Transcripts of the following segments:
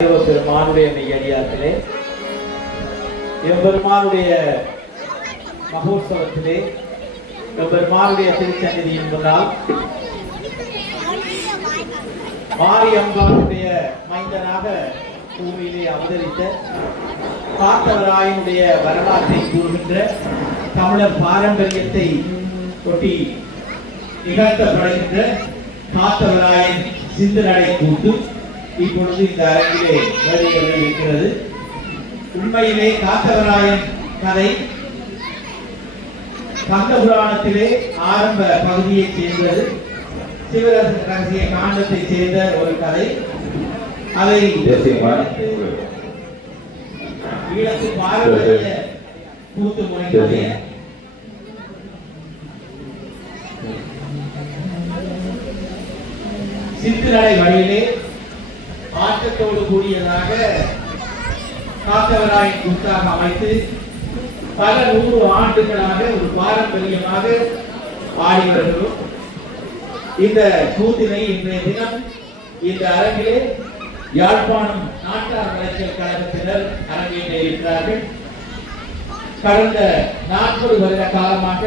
பெருமானுடைய மெய்யடியாத்திலே எம்பெருமானுடைய மகோத்சவத்திலே எம்பெருமானுடைய திருச்சந்நிதியின் முன்னால் மாரியம்பாளுடைய மைந்தனாக பூமியிலே அவதரித்த காத்தவராயனுடைய வரலாற்றை கூறுகின்ற தமிழர் பாரம்பரியத்தை ஒட்டி நிகழ்த்தப்படுகின்ற காத்தவராயன் சிந்தனடை கூட்டு இப்பொழுது இந்த அரங்கிலே வருகிறது இருக்கிறது. உண்மையிலே காத்தவராயன் கதை கந்த புராணத்திலே ஆரம்ப பகுதியைச் சேர்ந்தது. சிவரகசிய காண்டத்தை சேர்ந்த ஒரு கதை. அதை ஈழத்து பாரம்பரிய கூத்து முறையிலே சித்திரடை வழியிலே ஆட்டத்தோடு கூடியதாக காத்தவராயன் கூத்தாக அமைத்து பல 100 ஆண்டுகளாக ஒரு பாரம்பரியமாக ஆடி வருகிறோம். இந்த கூத்தினை இன்றைய தினம் இந்த அரங்கிலே யாழ்ப்பாணம் நாட்டார் வளர்ச்சியல் கழகத்தினர் அரங்கேற்ற இருக்கிறார்கள். கடந்த 40 வருட காலமாக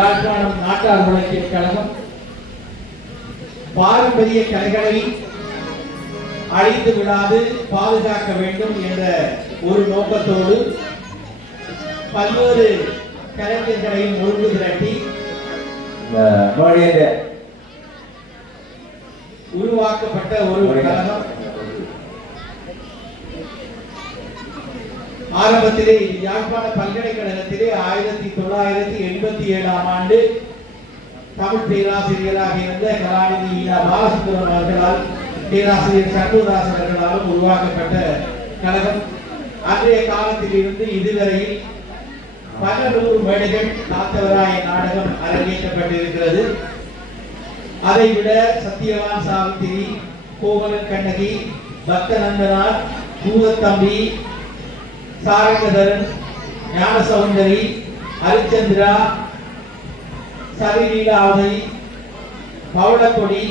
யாழ்ப்பாணம் நாட்டார் வளர்ச்சியல் கழகம் பாரம்பரிய கலைகளை அழித்து விடாது பாதுகாக்க வேண்டும் என்ற ஒரு நோக்கத்தோடு பல்வேறு கலைஞர்களையும் ஒழுங்கு திரட்டி உருவாக்கப்பட்ட ஒரு கழகம். ஆரம்பத்திலே யாழ்ப்பாண பல்கலைக்கழகத்திலே 1987 ஆண்டு தமிழ் பேராசிரியராக இருந்த கலாநிதி ஈனா பாலசுப்ரமணியம் அவர்களால் பேராசிரியர் சண்முகதாஸ் அவர்களாலும் உருவாக்கப்பட்ட கழகம். அன்றைய காலத்தில் இருந்து இதுவரையில் பல 100 மேடைகள் காத்தவராயன் நாடகம் அரங்கேற்றப்பட்டிருக்கிறது. அதைவிட சத்தியவான் சாவித்திரி, கோவலன் கண்ணகி, பக்தநந்தனார், பூதத்தம்பி, சாரங்கதரன், ஞான சௌந்தரி, ஹரிச்சந்திரா, சரிலீலாவதி, பவளக்கொடி,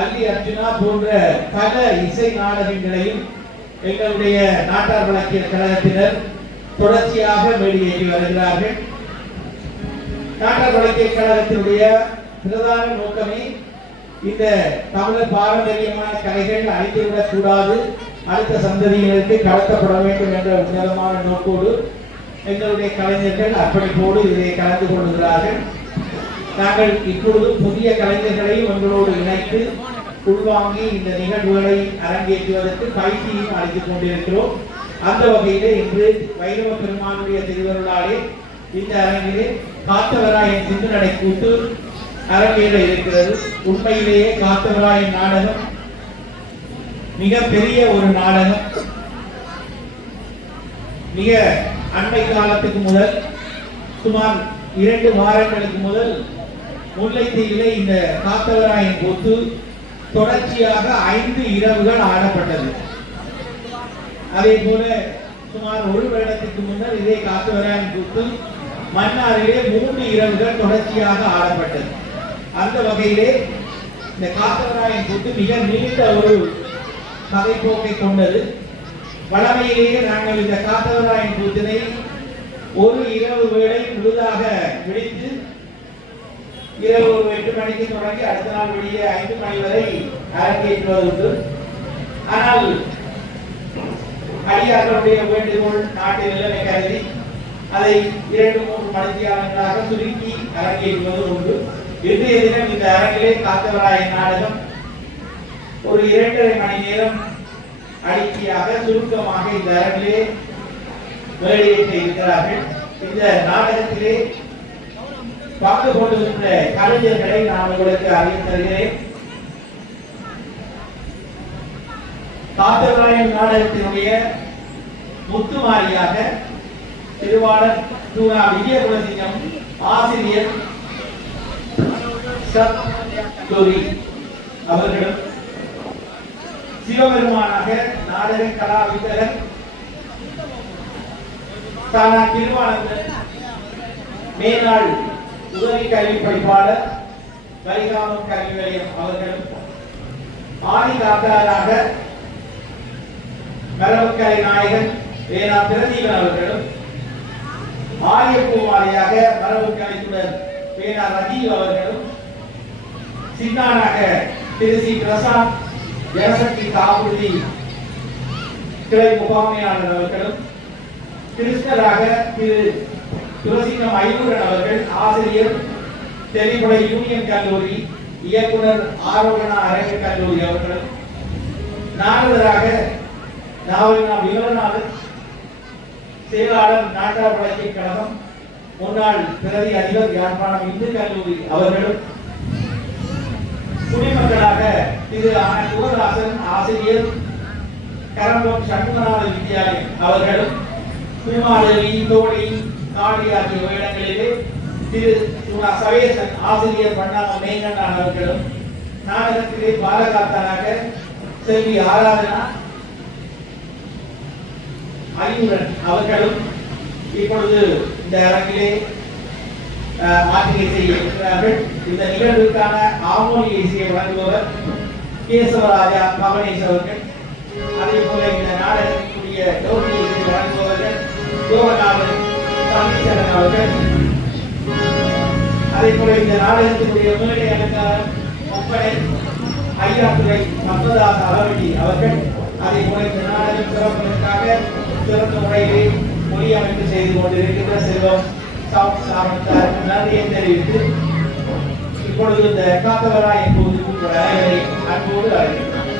அல்லி அர்ஜுனா போன்ற பல இசை நாடகங்களையும் எங்களுடைய நாட்டார் வழக்கியல் கழகத்தினர் தொடர்ச்சியாக வெளியேற்றி வருகிறார்கள். நாட்டார் வழக்கியல் கழகத்தினுடைய பிரதான நோக்கமே இந்த தமிழர் பாரம்பரியமான கலைகள் அழித்துவிடக் கூடாது, அடுத்த சந்ததியினருக்கு கடத்தப்பட வேண்டும் என்ற உன்னதமான நோக்கோடு எங்களுடைய கலைஞர்கள் அர்ப்பணிப்போடு இதை கலந்து கொள்கிறார்கள். நாங்கள் இப்பொழுது புதிய கலைஞர்களையும் எங்களோடு இணைத்து உள்வாங்கி இந்த நிகழ்வுகளை அரங்கேற்றுவதற்கு பயிற்சியும் அளித்துக் கொண்டிருக்கிறோம். அந்த வகையிலே இன்று வைரவ பெருமானுடைய திருவருளாலே இந்த அரங்கிலே காத்தவராயன் சிந்தனடை கூட்டு அரங்கேற இருக்கிறது. உண்மையிலேயே காத்தவராயன் நாடகம் மிக பெரிய ஒரு நாடகம். மிக அண்மை காலத்துக்கு முதல் சுமார் 2 வாரங்களுக்கு முதல் முல்லைத்தீவிலே இந்த காத்தவராயன் கூத்து தொடர்ச்சியாக 5 இரவுகள் ஆடப்பட்டது. அதே போல சுமார் 1 வருடத்திற்கு முன்னர் இதே காத்தவராயன் கூத்து மன்னாரிலே 3 இரவுகள் தொடர்ச்சியாக ஆடப்பட்டது. அந்த வகையிலே இந்த காத்தவராயன் கூத்து மிக நீண்ட ஒரு கதைப்போக்கை கொண்டது. வழமையிலேயே நாங்கள் இந்த காத்தவராயன் கூத்தினை ஒரு இரவு வேளை முழுதாக விழித்து இரவு 8 மணிக்கு தொடங்கி அடுத்த நாள் வெளியே 5 மணி வரை அரங்கேற்றுவது. ஆனால் அடியார்களுடைய வேண்டுகோள் நாட்டு நிலைமை கருதி அதை 2-3 மணித்தியாளர்களாக சுருக்கி அரங்கேற்றுவது உண்டு. இன்றைய தினம் இந்த அரங்கிலே காத்தவராயன் நாடகம் ஒரு 2.5 மணி நேரம் அடிக்கையாக சுருக்கமாக இந்த அரங்கிலே வெளியேற்ற இருக்கிறார்கள். இந்த நாடகத்திலே பங்கு கொண்டிருக்கின்ற கலைஞர்களை நான் உங்களுக்கு அறிவித்து தருகிறேன். காத்தவராயன் நாடகத்தினுடைய முத்துமாரியாக திருவாளர் தூணா விஜயகுலசிங்கம், ஆசிரியர் அவர்களும், சிவபெருமானாக நாடக கலா வித்தகர் தானா திருவாளர், மேலாள் உதவி கல்வி படிப்பாளர் வரிகாமம் கல்வி நிலையம் அவர்களும், ஆதி காத்தாராக மரபுக்கலை நாயகன் வேணா பிரதீபன் அவர்களும், ஆரியப்பூ மாலையாக மரபுக்கலைத்துடன் வேணா ரஜீவ் அவர்களும், சின்னானாக திரு சி பிரசாத் ஜனசக்தி காப்புறுதி கிளை முகாமையாளர் அவர்களும், கிருஷ்ணராக திரு துளசிங்கம் ஐயூரன் அவர்கள் ஆசிரியர், தெளிவுடை யூனியன் கல்லூரி இயக்குனர் ஆரோகணா அரங்க கல்லூரி அவர்களும், நாரதராக நாவலினா விமலநாதன் செயலாளர் நாட்டார் வழக்கிய கழகம் முன்னாள் பிரதி அதிபர் யாழ்ப்பாணம் இந்து கல்லூரி அவர்களும், குடிமக்களாக திரு குகதாசன் ஆசிரியர் கரம்பம் சண்முகநாத வித்யாலயம் அவர்களும், திருமாதவி தோழி காடி ஆகிய இடங்களிலே திரு சவேசன் ஆசிரியர் பண்ணாமல் மேங்கண்டான் அவர்களும், நாடகத்திலே பாலகாத்தனாக செல்வி ஆராதனா ஐயூரன் அவர்களும் இப்பொழுது இந்த அரங்கிலே ஆற்றிகை செய்ய இருக்கிறார்கள். இந்த நிகழ்வுக்கான ஆமோனி இசையை வழங்குபவர் கேசவராஜா பவனேஷ் அவர்கள். அதே போல இந்த நாடகத்திற்குரிய கௌரி இசையை வழங்குபவர்கள் யோகநாதன் சந்தீசரன் அவர்கள். அதே போல இந்த நாடகத்தினுடைய முன்னிலை அலங்காரம் ஒப்பனை ஐயாத்துறை சம்பதாஸ் அளவடி அவர்கள். அதே போல இந்த நாடகம் சிறப்பதற்காக சிறந்த முறையிலே மொழி அமைப்பு செய்து கொண்டிருக்கின்ற செல்வம் சாமந்தார் நன்றியை தெரிவித்து இப்பொழுது இந்த காத்தவராய் என்பது அனைவரை அன்போடு அழைக்கிறேன்.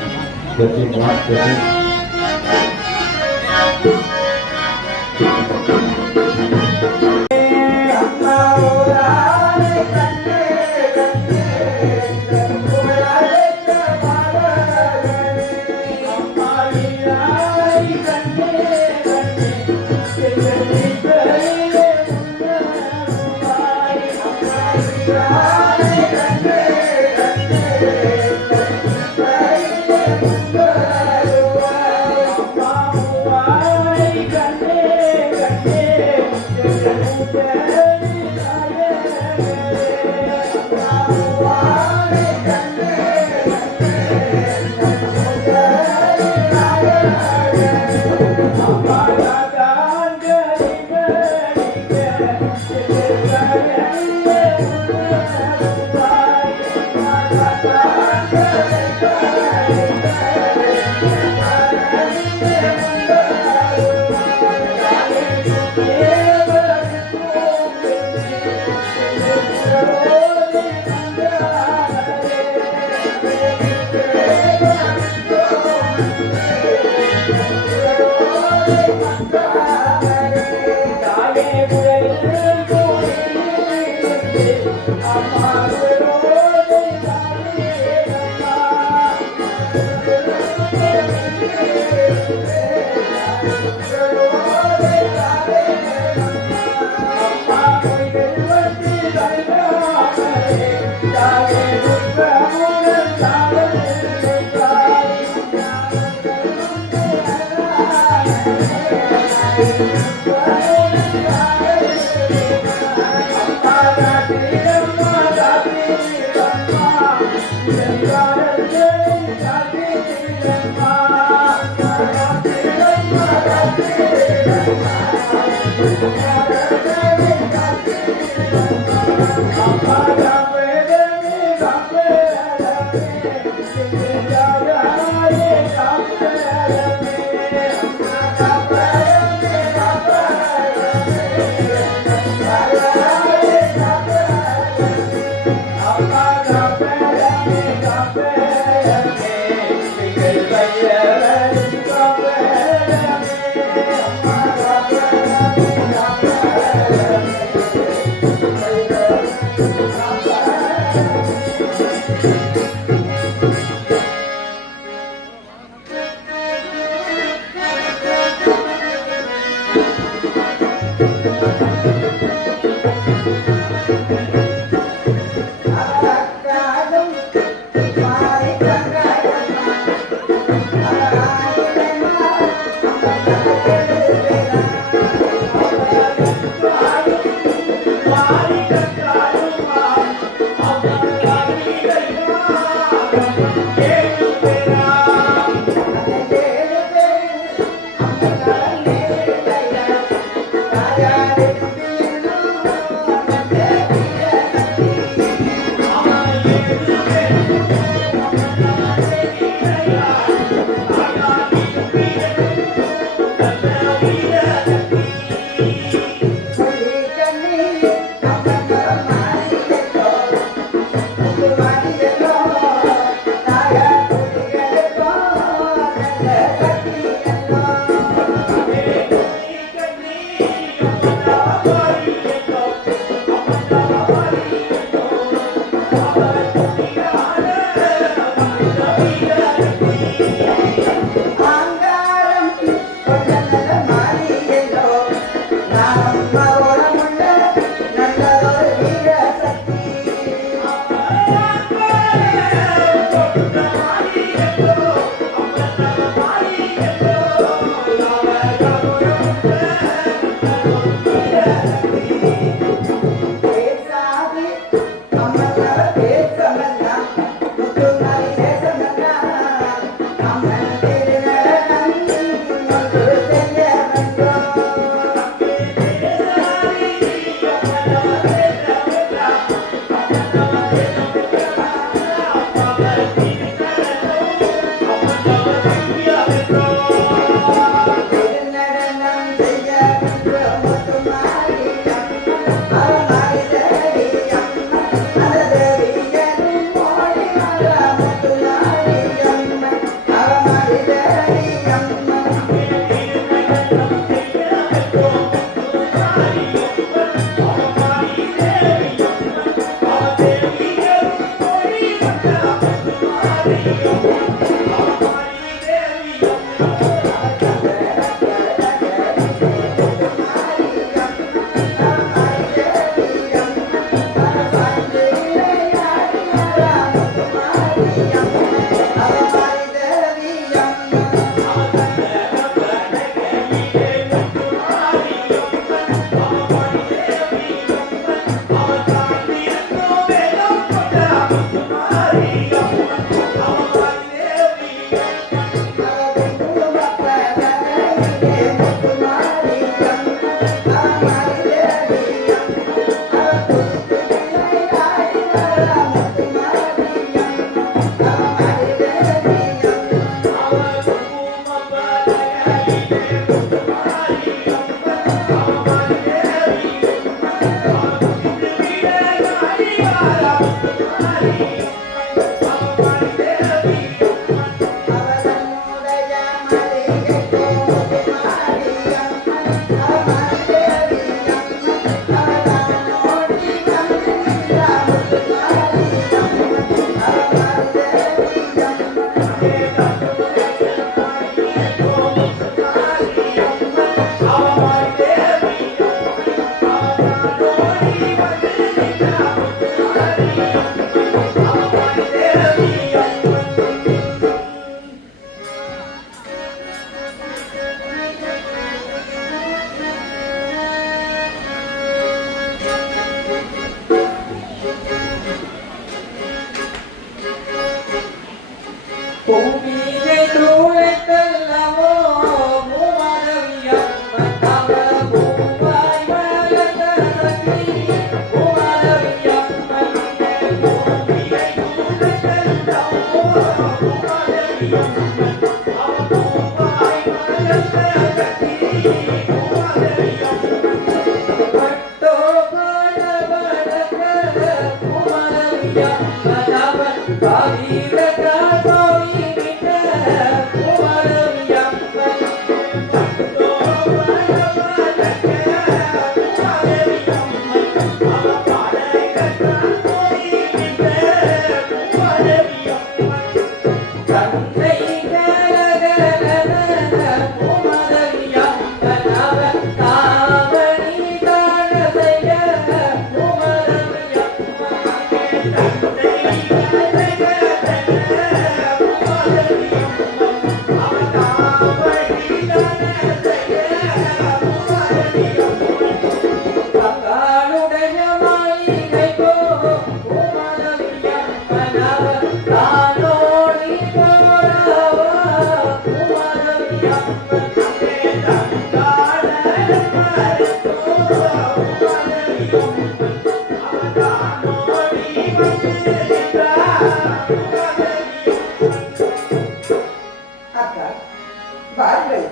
பாருங்கள்,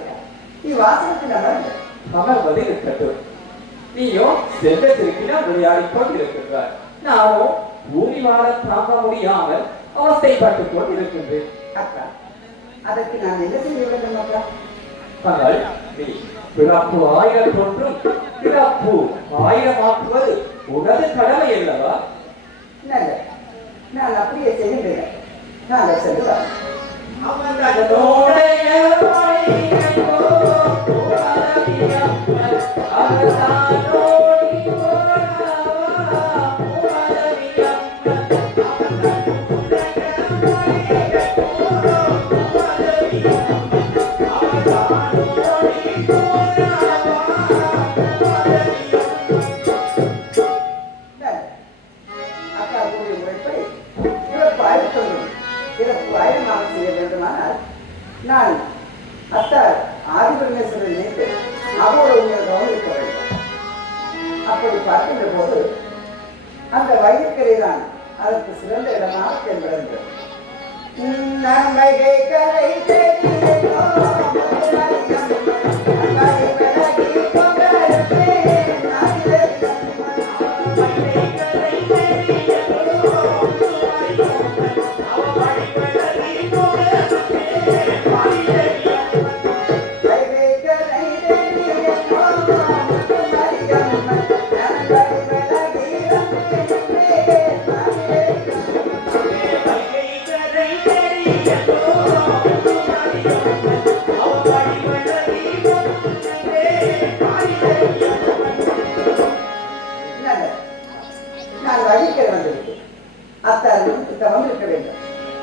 நீ வாசகத்தில் அமர்ந்த அமர்வது இருக்கட்டும். நீயும் செல்வத்திற்கினால் விளையாடிக் கொண்டிருக்கின்றார். நானும் பூமி வாழ தாங்க முடியாமல் அவஸ்தைப்பட்டுக் கொண்டிருக்கின்றேன். அக்கா, அதற்கு நான் என்ன செய்ய வேண்டும் அக்கா? மகள், நீ பிறப்பு 1000 ஒன்றும் பிறப்பு 1000 ஆக்குவது உனது கடமை அல்லவா? நல்ல, நான் அப்படியே செய்கின்றேன். நாங்கள் செல்லுவோம். நான் அத்தார் ஆதிபரமேஸ்வரன் நினைத்து அவரோட உங்களை கவனிக்க வேண்டும். அப்படி பார்க்கின்ற போது அந்த வயிற்கரை தான் அதற்கு சிறந்த இடமாக தென்படுகிறது. நன்மைகை கரை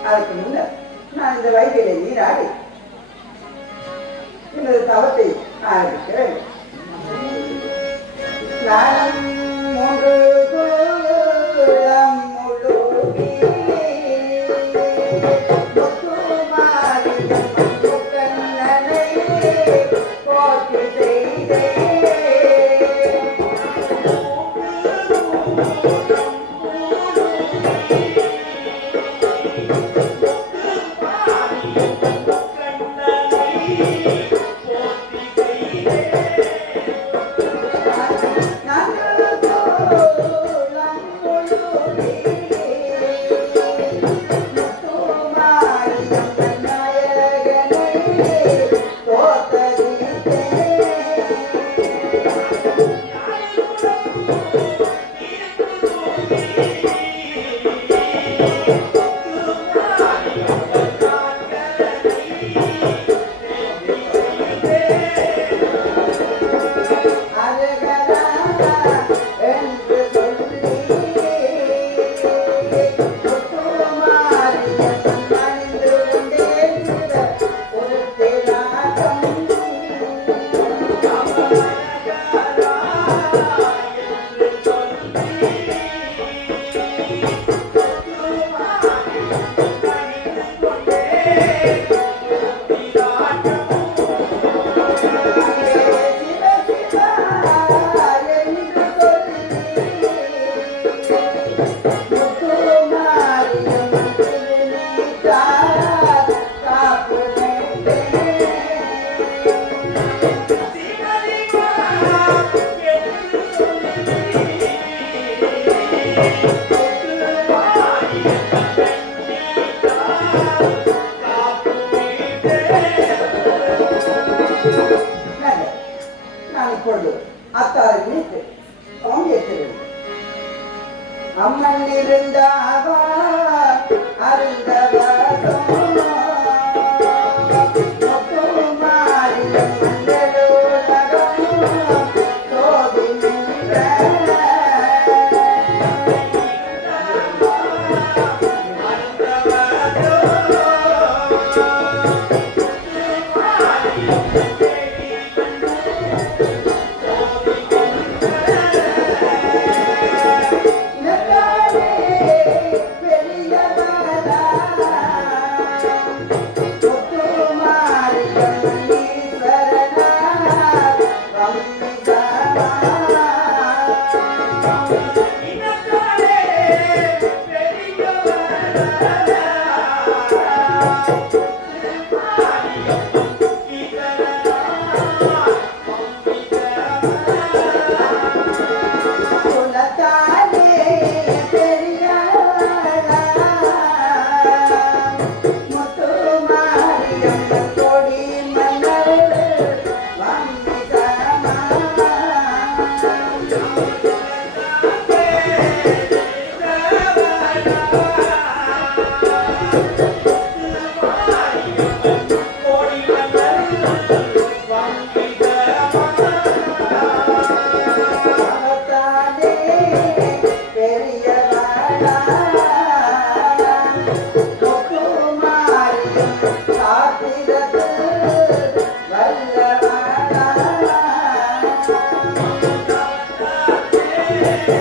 அதற்கு முன்னர் நான் இந்த வைகையிலே நீராடி எனது தவத்தை ஆரம்பிக்க வேண்டும். நான் 3 குலம் முழுகி போற்றி செய்தேன். அம்மன் இருந்தாவா அருந்தவாசம் பெரியவரா Thank you.